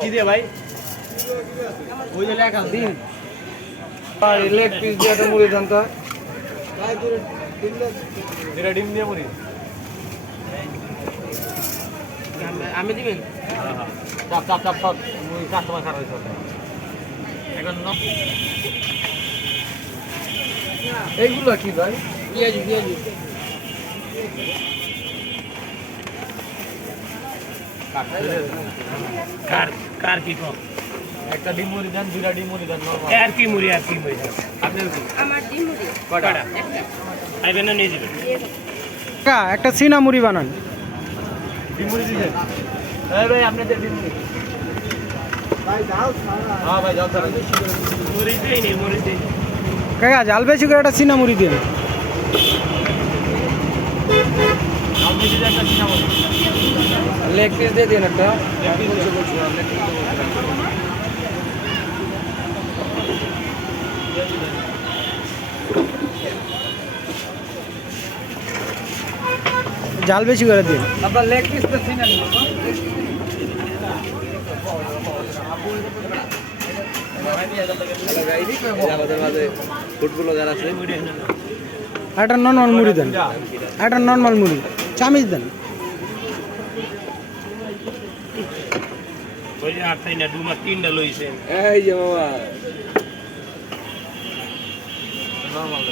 কি দিয়ে ভাই ওই যে লেখা দিন আর লেগ পিস দিয়ে একটা মুড়ি দেন তো। এটা ডিম দিয়ে মুড়ি আমি দিবেন চাপ চাপ চাপ চাপ মুড়ি চার সময় খারাপ হয়েছে এখন এইগুলো কি ভাই? পেঁয়াজু পেঁয়াজু কার কার কি কম একটা ডিম মুড়ি দেন দুইটা ডিম মুড়ি দেন নরমাল আর কি মুড়ি আপনার কি আমার ডিম মুড়ি কয়টা আইবেন না নিয়ে যাবেন একটা সিনা মুড়ি বানান। ডিম মুড়ি দিয়েছেন এই ভাই আপনাদের ডিম মুড়ি হ্যাঁ ভাই যাও স্যার মুড়ি দেই নি মুড়ি দেই কাকা জাল বেশি করে একটা সিনা মুড়ি দিন। আপনি দিতে একটা চিনা মুড়ি লেগ পিস দিয়ে দিন একটা। জাল বেশি করে দিন। আপনার লেগ পিস তো চিনা নিব আমাদের মাঝে ফুটবল যারা আছে একটা নর্মাল মুড়ি দেন, একটা নর্মাল মুড়ি চামিচ দেন। ওই যে আর তাই না দুমা তিনটা লইছে এই যে বাবা নরমাল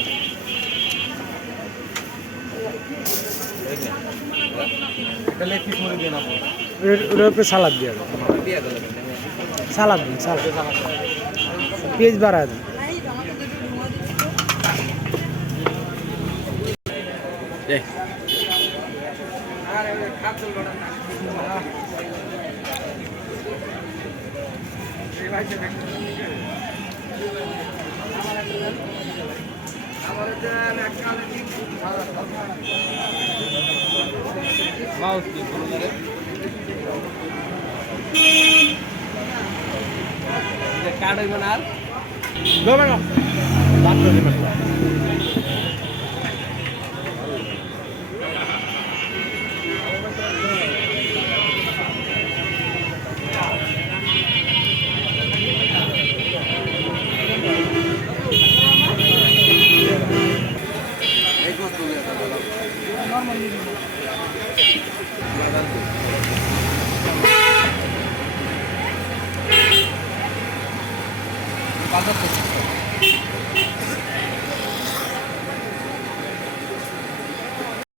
একটা লেগ পিস মুড়ি দেন আপনি ওর উপরে সালাদ দিয়ে দেন, দিয়ে দিলেন সালাদ দিন, সালাদ পেঁয়াজ বাড়ায় দেন। মাউস কি বলে রে এটা কার্ড হইব না আর গো ম্যাডাম বাদ করে দিবেন